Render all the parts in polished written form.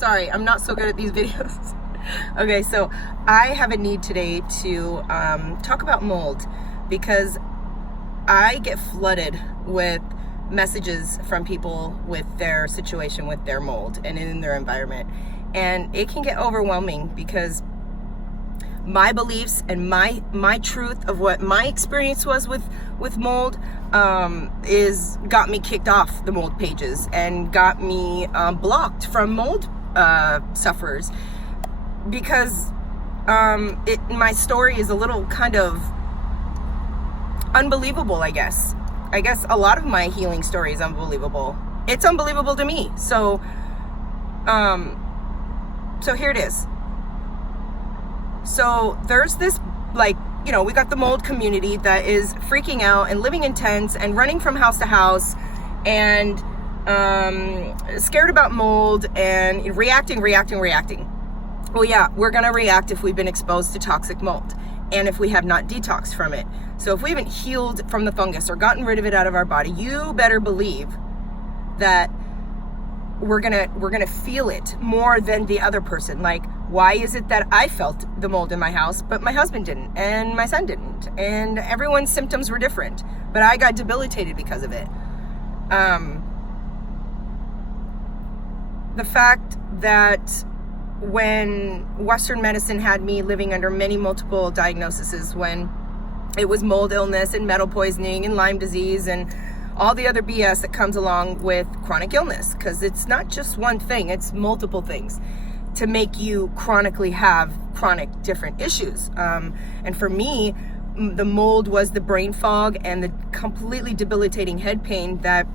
Sorry, I'm not so good at these videos. Okay, so I have a need today to talk about mold because I get flooded with messages from people with their situation with their mold and in their environment. And it can get overwhelming because my beliefs and my truth of what my experience was with mold is got me kicked off the mold pages and got me blocked from mold sufferers because my story is a little kind of unbelievable. I guess a lot of my healing story is unbelievable. It's unbelievable to me. So here it is. So there's this, we got the mold community that is freaking out and living in tents and running from house to house and scared about mold and reacting. Well, yeah, we're going to react if we've been exposed to toxic mold and if we have not detoxed from it. So if we haven't healed from the fungus or gotten rid of it out of our body, you better believe that we're gonna feel it more than the other person. Like, why is it that I felt the mold in my house, but my husband didn't, and my son didn't, and everyone's symptoms were different, but I got debilitated because of it. The fact that when Western medicine had me living under many multiple diagnoses, when it was mold illness and metal poisoning and Lyme disease and all the other BS that comes along with chronic illness, because it's not just one thing, it's multiple things to make you chronically have chronic different issues. And for me, the mold was the brain fog and the completely debilitating head pain that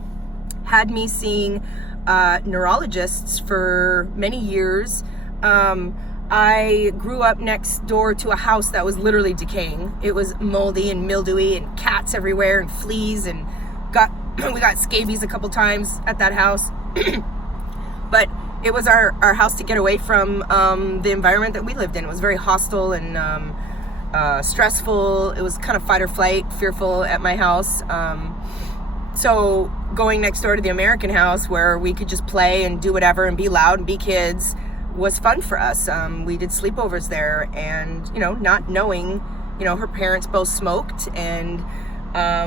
had me seeing neurologists for many years. I grew up next door to a house that was literally decaying. It was moldy and mildewy and cats everywhere and fleas, and we got scabies a couple times at that house. But it was our house to get away from the environment that we lived in. It was very hostile and stressful. It was kind of fight or flight, fearful at my house. So going next door to the American house where we could just play and do whatever and be loud and be kids was fun for us. We did sleepovers there, and not knowing, her parents both smoked, and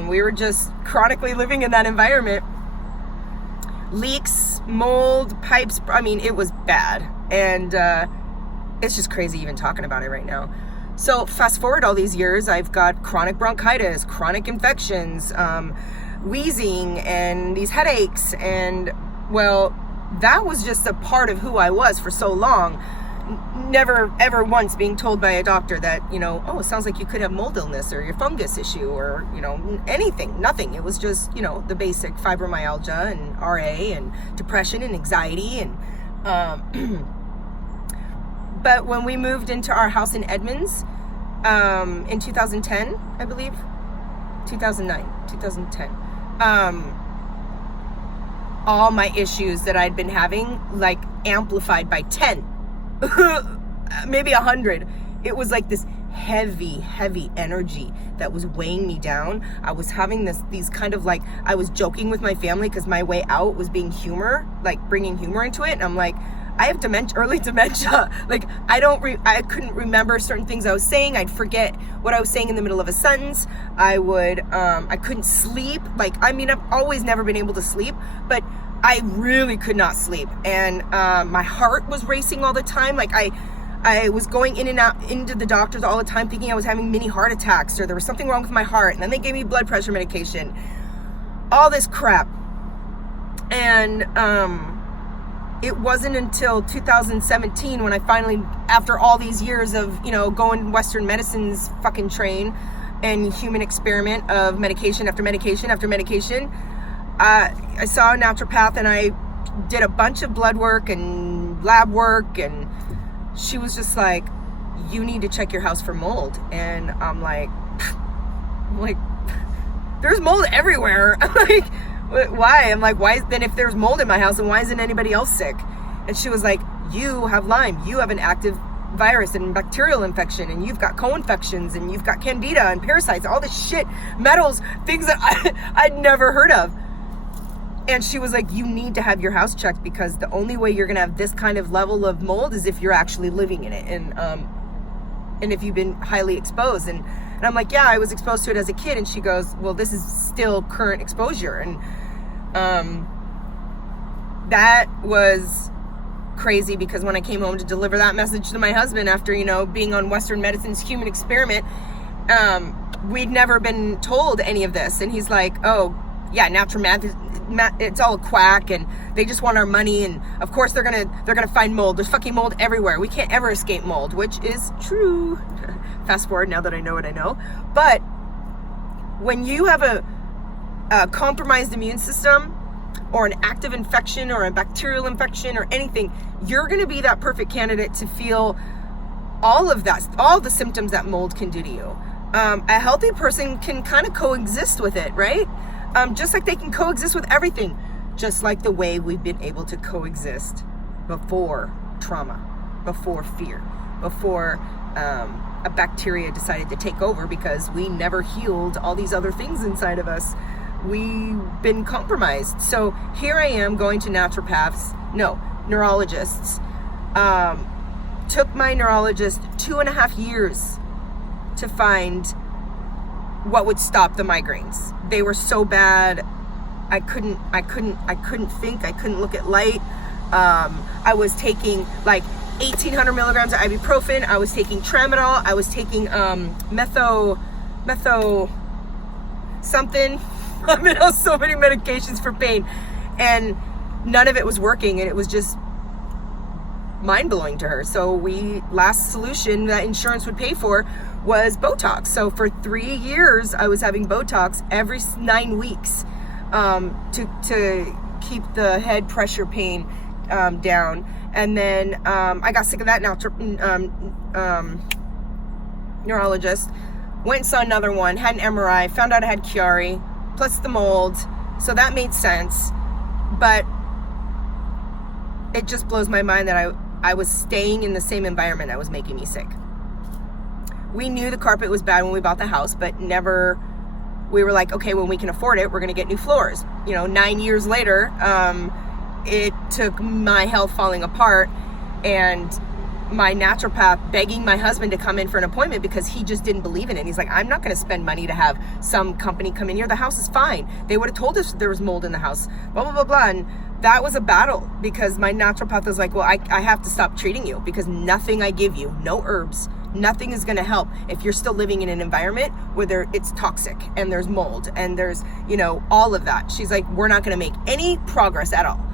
we were just chronically living in that environment. Leaks, mold, pipes, it was bad. And it's just crazy even talking about it right now. So fast forward all these years, I've got chronic bronchitis, chronic infections, wheezing, and these headaches. And well, that was just a part of who I was for so long. Never ever once being told by a doctor that, it sounds like you could have mold illness or your fungus issue or, anything, nothing. It was just, the basic fibromyalgia and RA and depression and anxiety. And, but when we moved into our house in Edmonds, in 2010, I believe, 2010, all my issues that I'd been having, amplified by 10. Maybe 100. It was like this heavy energy that was weighing me down. I was having these kind of I was joking with my family because my way out was being humor, bringing humor into it. And I'm like, I have early dementia. I couldn't remember certain things I was saying. I'd forget what I was saying in the middle of a sentence. I couldn't sleep. I've always never been able to sleep, but I really could not sleep. And my heart was racing all the time. I was going in and out into the doctors all the time thinking I was having mini heart attacks or there was something wrong with my heart. And then they gave me blood pressure medication. All this crap. And it wasn't until 2017 when I finally, after all these years of, going Western medicine's fucking train and human experiment of medication after medication after medication, I saw a naturopath and I did a bunch of blood work and lab work, and she was just like, you need to check your house for mold. And I'm like, there's mold everywhere. I'm like, why? I'm like, why? Then if there's mold in my house, then why isn't anybody else sick? And she was like, you have Lyme, you have an active virus and bacterial infection, and you've got co-infections, and you've got candida and parasites, all this shit, metals, things that I'd never heard of. And she was like, you need to have your house checked, because the only way you're going to have this kind of level of mold is if you're actually living in it. And if you've been highly exposed. And I'm like, yeah, I was exposed to it as a kid. And she goes, well, this is still current exposure. And that was crazy, because when I came home to deliver that message to my husband after, being on Western medicine's human experiment, we'd never been told any of this. And he's like, oh, yeah, naturopath, it's all a quack, and they just want our money, and of course they're gonna find mold. There's fucking mold everywhere. We can't ever escape mold, which is true. Fast forward, now that I know what I know. But when you have a compromised immune system, or an active infection, or a bacterial infection, or anything, you're gonna be that perfect candidate to feel all of that, all the symptoms that mold can do to you. A healthy person can kind of coexist with it, right? Just like they can coexist with everything, just like the way we've been able to coexist before trauma, before fear, before a bacteria decided to take over, because we never healed all these other things inside of us. We've been compromised. So here I am going to neurologists. Took my neurologist 2.5 years to find what would stop the migraines. They were so bad. I couldn't think. I couldn't look at light. I was taking like 1,800 milligrams of ibuprofen. I was taking tramadol. I was taking metho something. I'm on so many medications for pain, and none of it was working, and it was just mind-blowing to her. So last solution that insurance would pay for was Botox. So for 3 years, I was having Botox every 9 weeks to keep the head pressure pain down. And then I got sick of that neurologist. Went and saw another one, had an MRI, found out I had Chiari, plus the mold. So that made sense. But it just blows my mind that I was staying in the same environment that was making me sick. We knew the carpet was bad when we bought the house, but never, we were like, okay, when we can afford it, we're going to get new floors. 9 years later, it took my health falling apart and my naturopath begging my husband to come in for an appointment, because he just didn't believe in it. He's like, I'm not going to spend money to have some company come in here. The house is fine. They would have told us there was mold in the house, blah, blah, blah, blah. And that was a battle, because my naturopath was like, well, I have to stop treating you, because nothing I give you, no herbs, nothing is going to help if you're still living in an environment where it's toxic and there's mold and there's, all of that. She's like, we're not going to make any progress at all.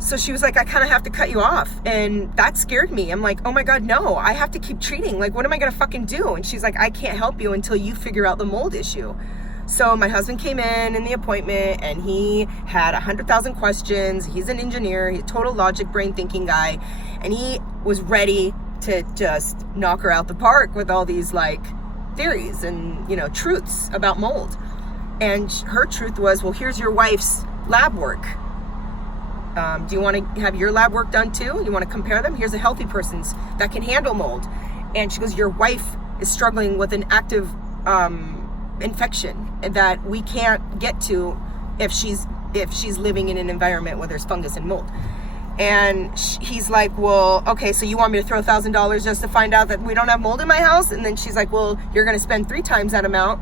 So she was like, I kind of have to cut you off. And that scared me. I'm like, oh my God, no, I have to keep treating. Like, what am I going to fucking do? And she's like, I can't help you until you figure out the mold issue. So my husband came in the appointment, and he had 100,000 questions. He's an engineer. He's a total logic, brain thinking guy. And he was ready to just knock her out the park with all these theories and, truths about mold. And her truth was, well, here's your wife's lab work. Do you want to have your lab work done too? You want to compare them? Here's a healthy person's that can handle mold. And she goes, your wife is struggling with an active infection that we can't get to if she's living in an environment where there's fungus and mold. And he's like, well, okay, so you want me to throw $1,000 just to find out that we don't have mold in my house? And then she's like, well, you're going to spend 3 times that amount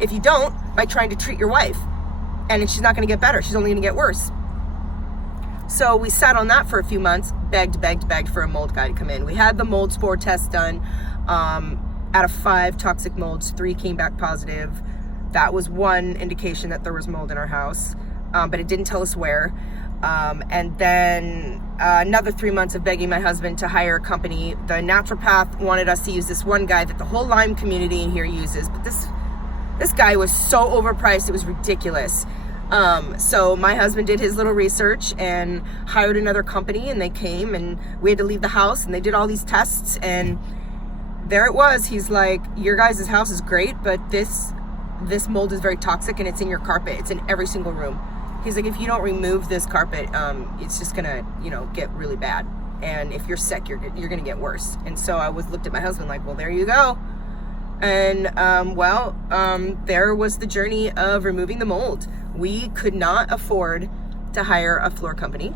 if you don't, by trying to treat your wife. And she's not going to get better. She's only going to get worse. So we sat on that for a few months, begged for a mold guy to come in. We had the mold spore test done. Out of 5 toxic molds, 3 came back positive. That was one indication that there was mold in our house, but it didn't tell us where. And then another 3 months of begging my husband to hire a company. The naturopath wanted us to use this one guy that the whole Lyme community in here uses, but this guy was so overpriced, it was ridiculous. So my husband did his little research and hired another company, and they came, and we had to leave the house, and they did all these tests, and there it was. He's like, your guys' house is great, but this mold is very toxic, and it's in your carpet. It's in every single room. He's like, if you don't remove this carpet, it's just gonna, get really bad. And if you're sick, you're gonna get worse. And so I looked at my husband like, well, there you go. And there was the journey of removing the mold. We could not afford to hire a floor company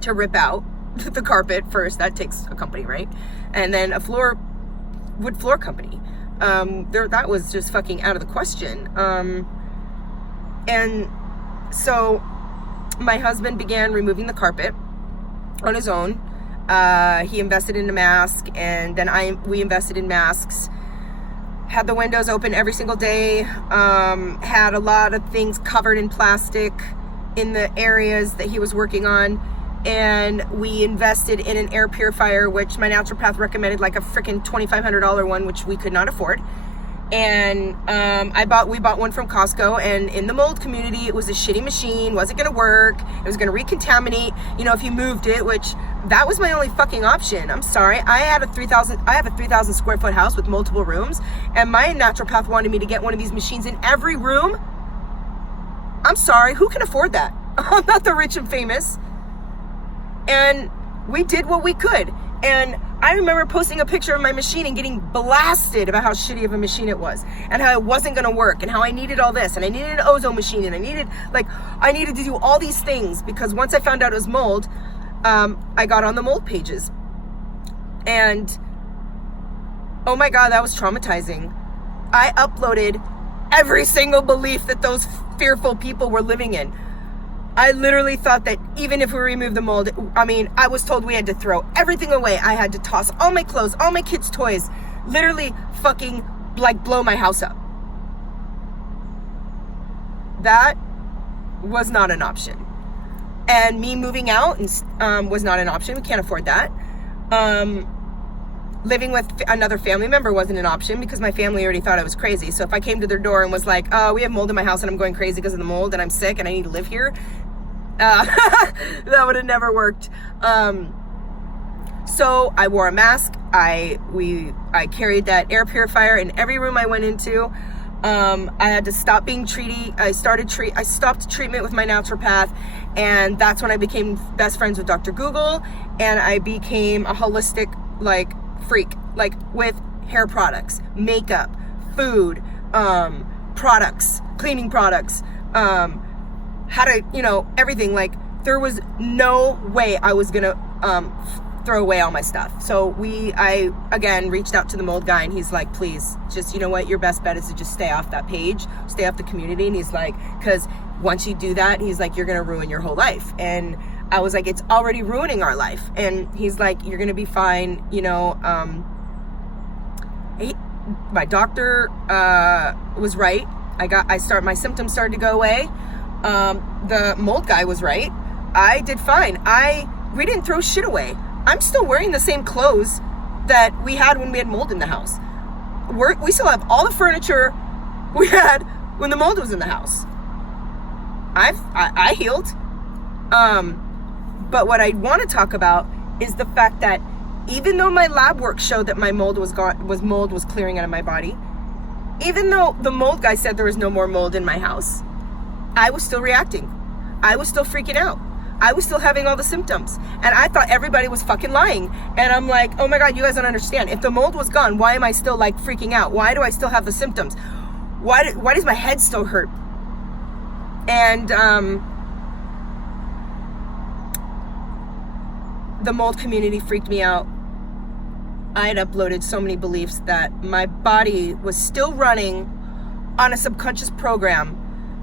to rip out the carpet first. That takes a company, right? And then a wood floor company. That was just fucking out of the question. And so my husband began removing the carpet on his own. He invested in a mask, and then we invested in masks. Had the windows open every single day. Had a lot of things covered in plastic in the areas that he was working on. And we invested in an air purifier, which my naturopath recommended, like a freaking $2,500 one, which we could not afford. And we bought one from Costco, and in the mold community, it was a shitty machine, wasn't gonna work, it was gonna recontaminate, if you moved it, which that was my only fucking option. I'm sorry. I have a 3,000 square foot house with multiple rooms, and my naturopath wanted me to get one of these machines in every room. I'm sorry, who can afford that? I'm not the rich and famous. And we did what we could. And I remember posting a picture of my machine and getting blasted about how shitty of a machine it was, and how it wasn't going to work, and how I needed all this, and I needed an ozone machine, and I needed to do all these things, because once I found out it was mold, I got on the mold pages. And oh my God, that was traumatizing. I uploaded every single belief that those fearful people were living in. I literally thought that even if we removed the mold, I was told we had to throw everything away. I had to toss all my clothes, all my kids' toys, literally fucking blow my house up. That was not an option. And me moving out was not an option. We can't afford that. Living with another family member wasn't an option, because my family already thought I was crazy. So if I came to their door and was like, we have mold in my house and I'm going crazy because of the mold and I'm sick and I need to live here, that would have never worked. So I wore a mask. I carried that air purifier in every room I went into. I had to stop being treaty. I stopped treatment with my naturopath, and that's when I became best friends with Dr. Google, and I became a holistic freak, with hair products, makeup, food, products, cleaning products, how to, everything. There was no way I was gonna throw away all my stuff. So I again reached out to the mold guy, and he's like, please, just, your best bet is to just stay off that page, stay off the community. And he's like, because once you do that, he's like, you're gonna ruin your whole life. And I was like, it's already ruining our life. And he's like, you're gonna be fine. My doctor was right. My symptoms started to go away. The mold guy was right. I did fine. We didn't throw shit away. I'm still wearing the same clothes that we had when we had mold in the house. We still have all the furniture we had when the mold was in the house. I healed. But what I want to talk about is the fact that even though my lab work showed that my mold was clearing out of my body, even though the mold guy said there was no more mold in my house, I was still reacting. I was still freaking out. I was still having all the symptoms. And I thought everybody was fucking lying. And I'm like, oh my God, you guys don't understand. If the mold was gone, why am I still freaking out? Why do I still have the symptoms? Why does my head still hurt? And the mold community freaked me out. I had uploaded so many beliefs that my body was still running on a subconscious program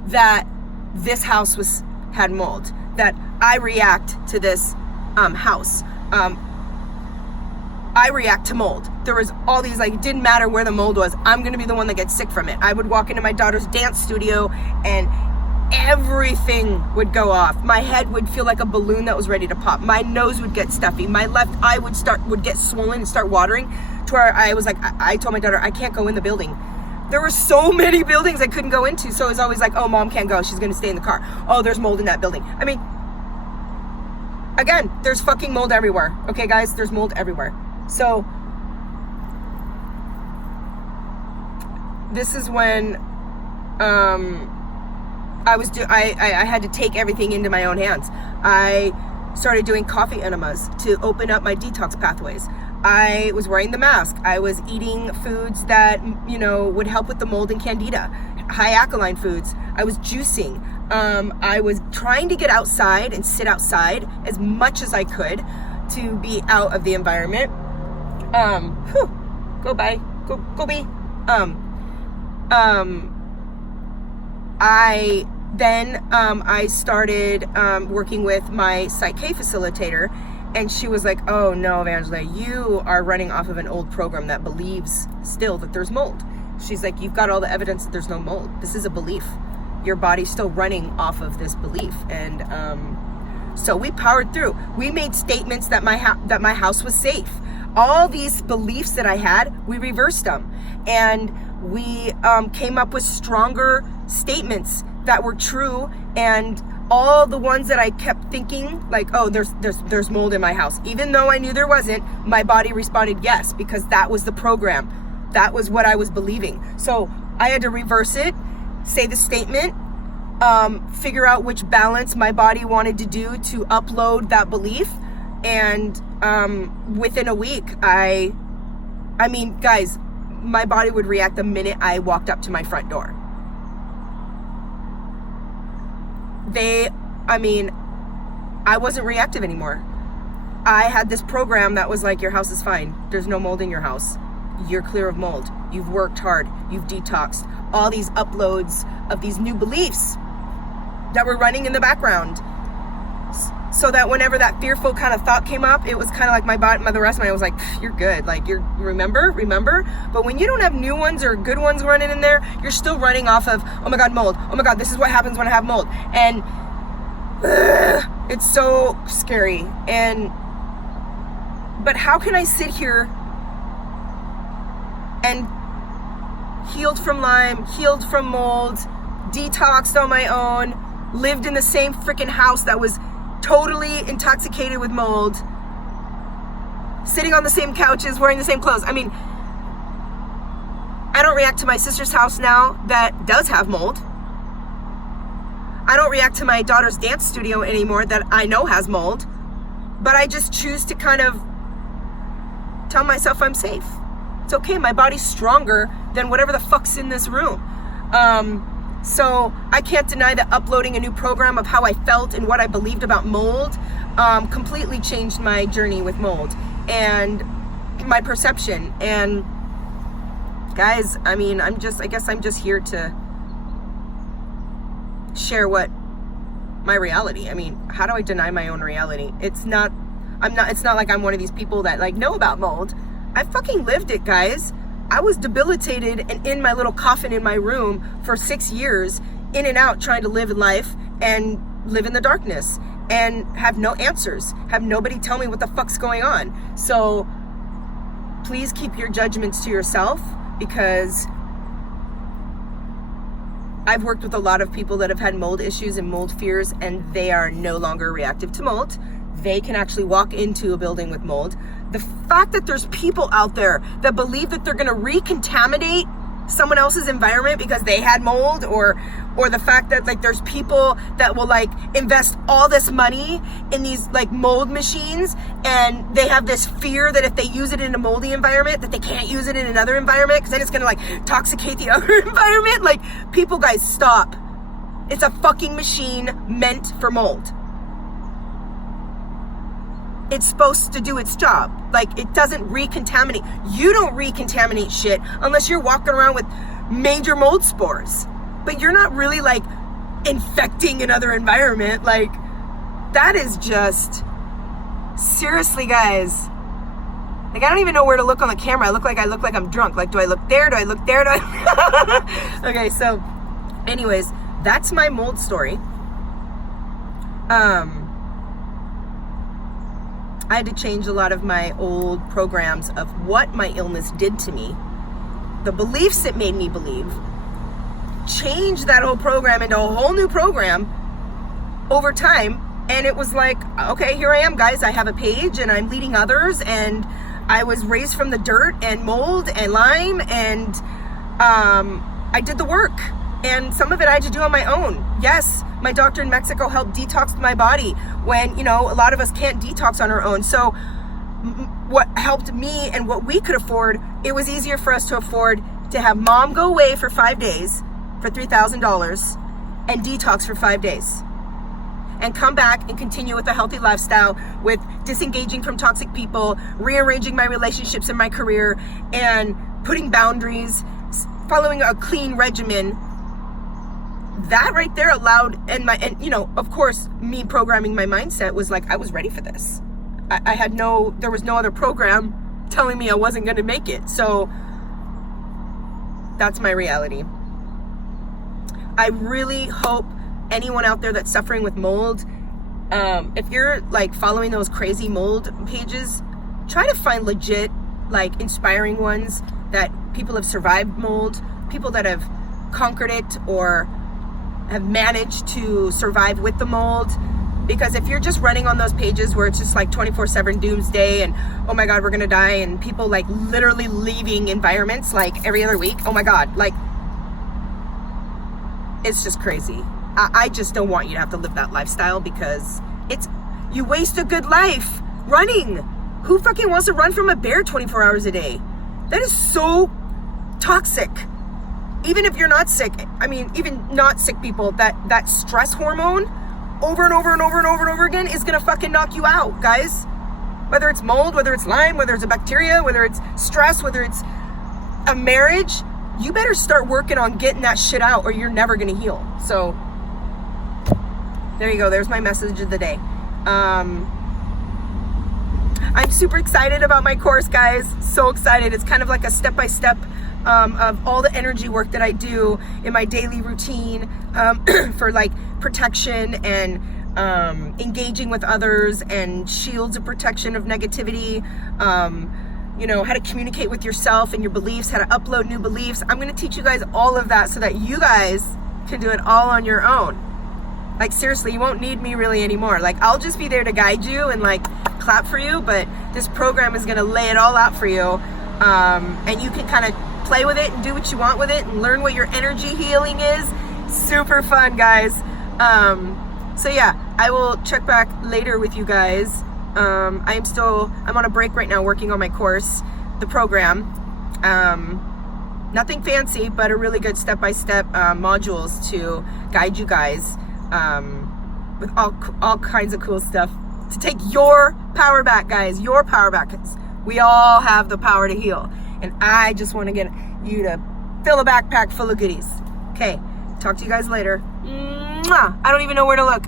that this house had mold, that I react to this house. I react to mold. There was all these, it didn't matter where the mold was, I'm gonna be the one that gets sick from it. I would walk into my daughter's dance studio and everything would go off. My head would feel like a balloon that was ready to pop. My nose would get stuffy. My left eye would get swollen and start watering, to where I was like, I told my daughter, I can't go in the building. There were so many buildings I couldn't go into, so it was always like, oh, mom can't go, she's gonna stay in the car. Oh, there's mold in that building. Again, there's fucking mold everywhere. Okay, guys, there's mold everywhere. So this is when I had to take everything into my own hands. I started doing coffee enemas to open up my detox pathways. I was wearing the mask. I was eating foods that, would help with the mold and candida, high alkaline foods. I was juicing. I was trying to get outside and sit outside as much as I could to be out of the environment. Go bye. Go be. I started working with my Psych K facilitator, and she was like, oh no, Evangela, you are running off of an old program that believes still that there's mold. She's like, you've got all the evidence that there's no mold. This is a belief. Your body's still running off of this belief. And so we powered through. We made statements that my house was safe. All these beliefs that I had, we reversed them. And we came up with stronger statements that were true, and all the ones that I kept thinking like, oh, there's mold in my house, even though I knew there wasn't, my body responded yes, because that was the program. That was what I was believing. So I had to reverse it, say the statement, figure out which balance my body wanted to do to upload that belief, and within a week, I mean, guys, my body would react the minute I walked up to my front door. I wasn't reactive anymore. I had this program that was like, your house is fine. There's no mold in your house. You're clear of mold. You've worked hard. You've detoxed. All these uploads of these new beliefs that were running in the background. So that whenever that fearful kind of thought came up, it was kind of like the rest of my was like, you're good. Like, remember. But when you don't have new ones or good ones running in there, you're still running off of, oh my God, mold. Oh my God, this is what happens when I have mold. And it's so scary. But how can I sit here and healed from Lyme, healed from mold, detoxed on my own, lived in the same freaking house that was totally intoxicated with mold, sitting on the same couches, wearing the same clothes. I mean, I don't react to my sister's house now that does have mold. I don't react to my daughter's dance studio anymore that I know has mold, but I just choose to kind of tell myself I'm safe. It's okay, my body's stronger than whatever the fuck's in this room. So I can't deny that uploading a new program of how I felt and what I believed about mold completely changed my journey with mold and my perception. And guys, I mean, I guess I'm just here to share what my reality. I mean, how do I deny my own reality? It's not like I'm one of these people that like know about mold. I fucking lived it, guys. I was debilitated and in my little coffin in my room for 6 years, in and out, trying to live life and live in the darkness and have no answers, have nobody tell me what the fuck's going on. So please keep your judgments to yourself, because I've worked with a lot of people that have had mold issues and mold fears, and they are no longer reactive to mold. They can actually walk into a building with mold. The fact that there's people out there that believe that they're gonna recontaminate someone else's environment because they had mold, or the fact that like there's people that will like invest all this money in these like mold machines, and they have this fear that if they use it in a moldy environment that they can't use it in another environment because then it's gonna like toxicate the other environment. Like, people, guys, stop. It's a fucking machine meant for mold. It's supposed to do its job. Like, it doesn't recontaminate. You don't recontaminate shit unless you're walking around with major mold spores. But you're not really like infecting another environment. Like, that is just, seriously, guys. Like, I don't even know where to look on the camera. I look like I'm drunk. Like, do I look there? Do I look there? Okay, so anyways, that's my mold story. I had to change a lot of my old programs of what my illness did to me, the beliefs it made me believe, change that whole program into a whole new program over time. And it was like, okay, here I am, guys. I have a page and I'm leading others, and I was raised from the dirt and mold and Lyme, and I did the work. And some of it I had to do on my own. Yes, my doctor in Mexico helped detox my body when, you know, a lot of us can't detox on our own. So what helped me and what we could afford, it was easier for us to afford to have mom go away for 5 days for $3,000 and detox for 5 days. And come back and continue with a healthy lifestyle, with disengaging from toxic people, rearranging my relationships and my career, and putting boundaries, following a clean regimen. That right there allowed, and of course, me programming my mindset was like, I was ready for this. There was no other program telling me I wasn't going to make it. So that's my reality. I really hope anyone out there that's suffering with mold, if you're like following those crazy mold pages, try to find legit, like inspiring ones that people have survived mold, people that have conquered it or have managed to survive with the mold. Because if you're just running on those pages where it's just like 24/7 doomsday and oh my God, we're gonna die, and people like literally leaving environments like every other week, oh my God, like it's just crazy. I just don't want you to have to live that lifestyle, because you waste a good life running. Who fucking wants to run from a bear 24 hours a day? That is so toxic. Even if you're not sick, even not sick people, that stress hormone over and over and over and over and over again is gonna fucking knock you out, guys. Whether it's mold, whether it's Lyme, whether it's a bacteria, whether it's stress, whether it's a marriage, you better start working on getting that shit out or you're never gonna heal. So there you go. There's my message of the day. I'm super excited about my course, guys. So excited. It's kind of like a step-by-step of all the energy work that I do in my daily routine for like protection and engaging with others and shields of protection of negativity. How to communicate with yourself and your beliefs, how to upload new beliefs. I'm going to teach you guys all of that so that you guys can do it all on your own. Like seriously, you won't need me really anymore. Like I'll just be there to guide you and like clap for you, but this program is going to lay it all out for you. And you can kind of play with it and do what you want with it and learn what your energy healing is. Super fun, guys. So yeah, I will check back later with you guys. I'm on a break right now working on my course, the program. Nothing fancy, but a really good step-by-step modules to guide you guys with all kinds of cool stuff to take your power back, guys. Your power back. We all have the power to heal. And I just want to get you to fill a backpack full of goodies. Okay, talk to you guys later. Mwah! I don't even know where to look.